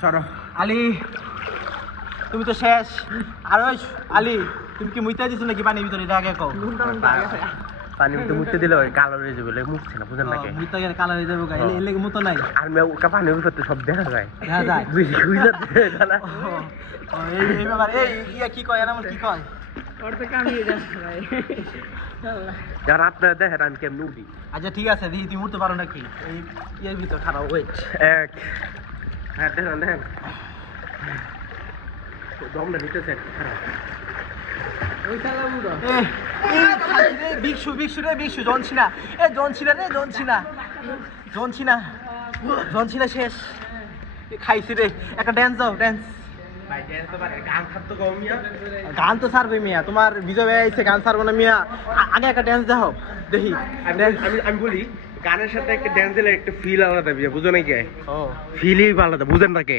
সরো আলী, তুমি তো শেষ। আর ওই আলী, তুমি কি মুইতে দিছো নাকি পানির ভিতরে? এটা আগে কও। পানি তো মুছতে দিলে ওই কালো হয়ে যাবে, মুছছে না, বুঝেন নাকি? মুইতে গেলে কালার হয়ে যাবে, এর লেগে মতো নাই। আর ওটা পানির ভিতর তো সব দেখা যায়, দেখা যায়। এই ব্যাপার। এই ইয়া কি কয়, এনামল কি কয়? যারা আপনারা দেখেন আমি কেমন উঠি। আচ্ছা ঠিক আছে, দেখি তুমি উঠতে পারো নাকি। এই ইয়ের ভিতর খারাপ। ওয়েট এক, হ্যাঁ দেখেন দেখেন দমটা নিতেছে খারাপ। ভিক্ষু ভিক্ষু রে, ভিক্ষু জনছি না। এ জনছি না রে, জনছি না, জনছি না, জনছি না, শেষ। খাইছি রে। একটা ড্যান্স দাও, ড্যান্স। গান তো ছাড়বে মিয়া, তোমার বিজয় ভাই আইছে, গান ছাড়বো না মিয়া। আগে একটা ড্যান্স দাও দেখি। আমি বলি, গানের সাথে একটা ড্যান্স দিলে একটা ফিল আলাদা, বুঝো নাকি? ও ফিলই আলাদা, বুঝেন নাকি?